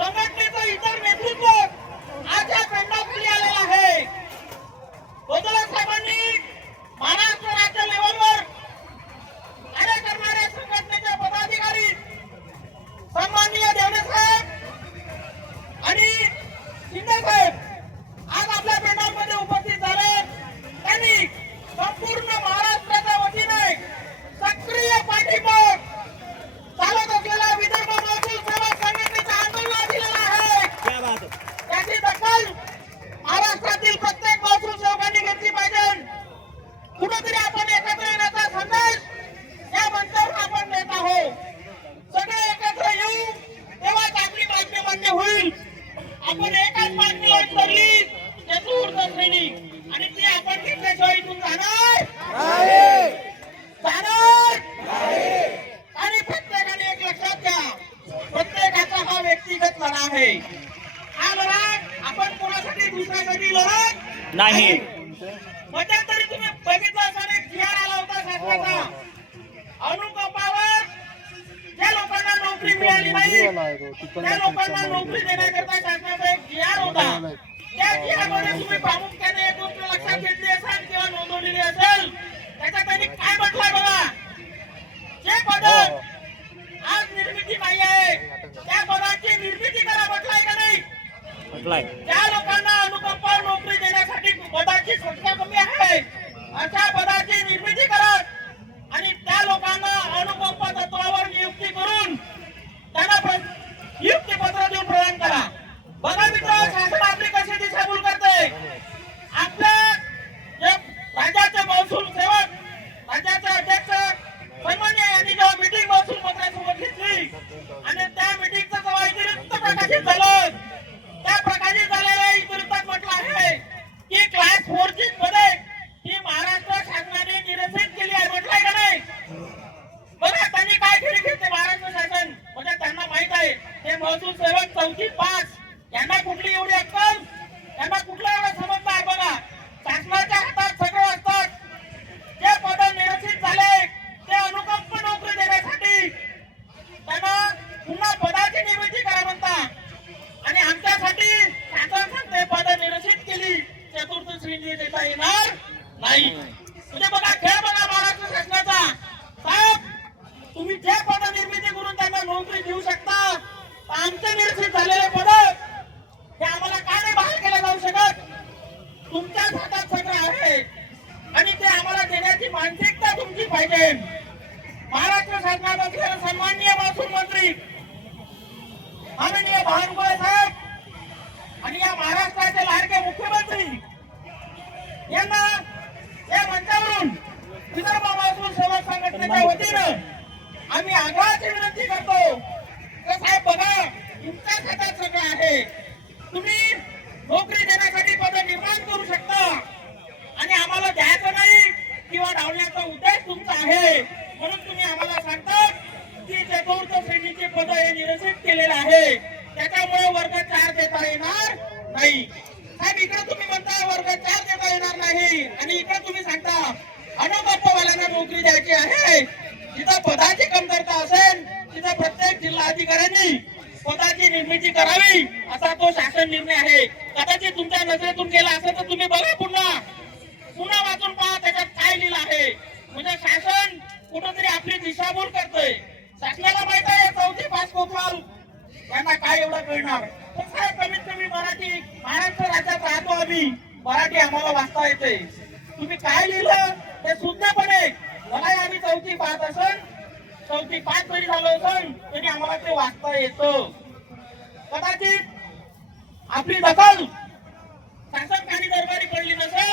તમે તે તો ઇતર નેતૃત્વ नाही. मध्यंतरी तुम्ही बघितलं एक जी आला होता शासनाचा अनुकंपावर ज्या लोकांना नोकरी मिळाली नाही त्या लोकांना नोकरी देण्याकरता शासनाचा एक जी होता. त्या जी मध्ये तुम्ही प्रामुख्याने एक गोष्ट लक्षात घेतली असाल किंवा नोंदवलेली असेल त्याच्यात त्यांनी काय म्हटलंय बघा? जे पद आज निर्मिती नाही आहे त्या पदाची निर्मिती करा म्हटलंय का नाही? म्हटलाय. ज्या लोकांना पदाची संख्या कमी आहे. अशा पदाची निर्मिती करत आणि त्या लोकांना अनुकंपा तत्वावर नियुक्ती करून त्यांना प्र- नियुक्ती पत्र देऊन प्रदान करा बघा मित्र शासन आपली कशी दिशाभूल करते आपल्या जे राज्याचे महसूल सेवक राज्याचे अध्यक्ष सन्मान्य यांनी जेव्हा मीटिंग महसूल मंत्र्यांसोबत घेतली आणि त्या मीटिंगचं जेव्हा इतिवृत्त प्रकाशित झालं त्या प्रकाशित झालेल्या इतिवृत्तात म्हटलं आहे की क्लास फोर ची मध्ये ही महाराष्ट्र शासनाने निरसित केली आहे म्हटलंय का नाही बघा त्यांनी काय केली घेतले महाराष्ट्र शासन म्हणजे त्यांना माहीत आहे हे महसूल सेवक चौथी पास यांना कुठली एवढी अक्कल यांना कुठलं एवढं समजलं आहे बघा शासनाच्या हातात सगळं असतात जे पद निरसित झाले ते अनुकंप नोकरी देण्यासाठी त्यांना पुन्हा पदाची निर्मिती करा म्हणता आणि आमच्यासाठी शासन सांगते पद निरसित केली. चतुर्थ श्रेणी देता येणार नाही. म्हणजे बघा खेळ बघा महाराष्ट्र शासनाचा. साहेब तुम्ही जे पद निर्मिती करून त्यांना नोकरी देऊ शकता आमचे निरसित झालेले पद हे आम्हाला का नाही बाहेर केले जाऊ शकत? तुमच्याच हातात सगळं आहे. आणि ते आम्हाला देण्याची मानसिकता तुमची पाहिजे. महाराष्ट्र शासनाचा यांना या मंचावरून विदर्भ महसूल सेवक संघटनेच्या वतीनं आम्ही आग्रहाची विनंती करतो. तर साहेब बघा तुमच्या हातात सगळं आहे. तुम्ही नोकरी देण्यासाठी पद निर्माण करू शकता. आणि आम्हाला द्यायचं नाही किंवा डावण्याचा उद्देश तुमचा आहे. म्हणून तुम्ही आम्हाला सांगता की चतुर्थ श्रेणीचे पद हे निरसित केलेलं आहे. त्याच्यामुळे वर्ग चार देता येणार नाही. साहेब इकडे तुम्ही म्हणता वर्ग चार देता येणार नाही आणि इकडे तुम्ही सांगता अनुकंपवाल्यांना नोकरी द्यायची आहे जिथं पदाची कमतरता असेल जिल्हा अधिकाऱ्यांनी स्वतःची निर्मिती करावी असा तो शासन निर्णय आहे. कदाचित तुमच्या नजरेतून गेला असेल तर तुम्ही बघा पुन्हा. पुन्हा वाचून पहा त्याच्यात काय लिहिलं आहे. म्हणजे शासन कुठंतरी आपली दिशाभूल करतोय. शासनाला माहीत आहे चौथी पास कोतवाल यांना काय एवढं कळणार? पण कमीत कमी मराठी महाराष्ट्र राज्यात राहतो आम्ही. मराठी आम्हाला वाचता येते. तुम्ही काय लिहिलं? ते सुज्ञपणे मलाही आम्ही चौथी पास असेल चौथी पाच तरी झालो असन तरी आम्हाला ते वाचता येतं. कदाचित आपली दखल शासन काही दरबारी पडली नसेल